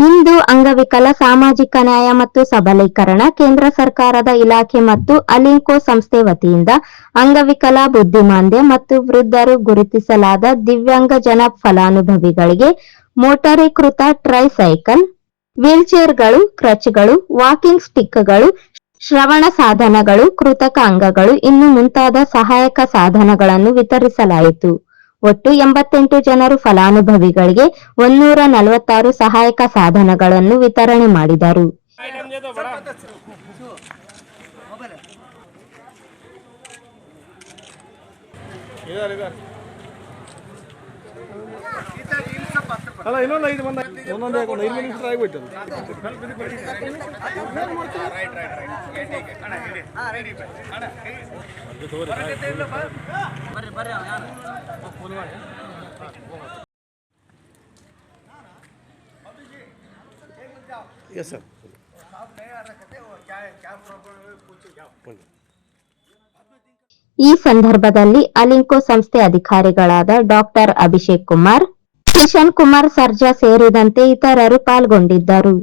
ಇಂದು ಅಂಗವಿಕಲ ಸಾಮಾಜಿಕ ನ್ಯಾಯ ಮತ್ತು ಸಬಲೀಕರಣ ಕೇಂದ್ರ ಸರ್ಕಾರದ ಇಲಾಖೆ ಮತ್ತು ಅಲಿಂಕೋ ಸಂಸ್ಥೆ ವತಿಯಿಂದ ಅಂಗವಿಕಲ, ಬುದ್ಧಿಮಾಂದ್ಯ ಮತ್ತು ವೃದ್ಧರು ಗುರುತಿಸಲಾದ ದಿವ್ಯಾಂಗ ಜನ ಫಲಾನುಭವಿಗಳಿಗೆ ಮೋಟರೀಕೃತ ಟ್ರೈಸೈಕಲ್, ವೀಲ್ಚೇರ್ಗಳು, ಕ್ರಚ್ಗಳು, ವಾಕಿಂಗ್ ಸ್ಟಿಕ್ಗಳು, ಶ್ರವಣ ಸಾಧನಗಳು, ಕೃತಕ ಅಂಗಗಳು, ಇನ್ನು ಮುಂತಾದ ಸಹಾಯಕ ಸಾಧನಗಳನ್ನು ವಿತರಿಸಲಾಯಿತು. ಒಟ್ಟು ಎಂಬತ್ತೆಂಟು ಜನರು ಫಲಾನುಭವಿಗಳಿಗೆ ಒಂದೂರ ನಲವತ್ತಾರು ಸಹಾಯಕ ಸಾಧನಗಳನ್ನು ವಿತರಣೆ ಮಾಡಿದರು. ಈ ಸಂದರ್ಭದಲ್ಲಿ ಅಲಿಂಕೋ ಸಂಸ್ಥೆ ಅಧಿಕಾರಿಗಳಾದ ಡಾಕ್ಟರ್ ಅಭಿಷೇಕ್ ಕುಮಾರ್ ಕಿಶನ್ ಕುಮಾರ್ ಸರ್ಜಾ ಸೇರಿದಂತೆ ಇತರರು ಪಾಲ್ಗೊಂಡಿದ್ದರು.